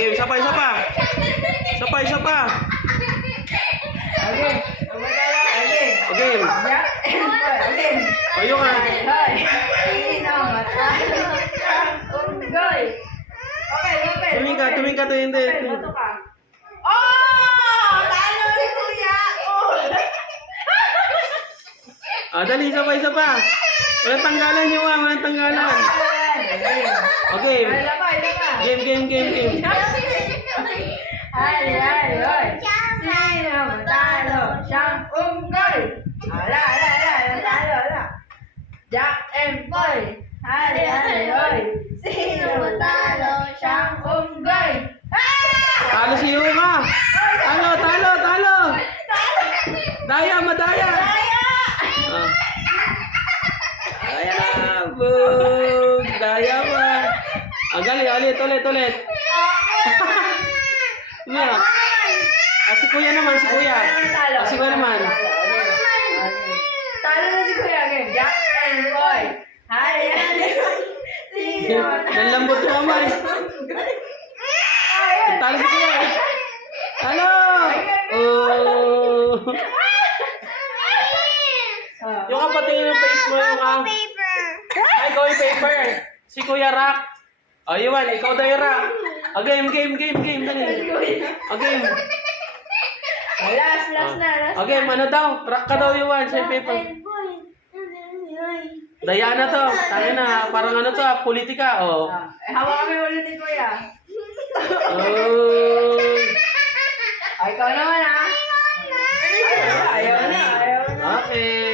Okay, isa pa. Isa pa. Okay. Okay. Jack and Boy. Okay. Kayo nga. Hoy. Sino matalo siyang unggoy? Okay. Tuming ka. Hindi. Bato ka. Oh! Talo ni Kuya! Oh! Dali, isa pa. Walang tanggalan yung walang tanggalan. Okay. Ila pa. Game. Hoy. Sino matalo siyang unggoy? Ala. Jack and Boy. Hoy. Sino matalo siyang unggoy? Talo si Yuma. Talo. Madaya. Boom. Daya ba? Galing, ulit. Mira. Si Kuya naman. Si Kuya naman. Talo na si Kuya again. Jack and Boy. Sino matalo? Nalambot yung kamay. Talo si Kuya. Talo! Oh! Yung kapatid yung face mo yung Ay, ikaw yung paper. Si Kuya Rock. O, Iwan, ikaw daw yung Rock. Game. Dali. Game. Last na. Game, ano daw? Rock ka daw, Iwan. Siya yung paper. Daya na to. Tayo na. Parang ano to, politika. O. Hawa kami ulit ni Kuya. Oh! Ikaw naman, ha? Ayaw na. Okay.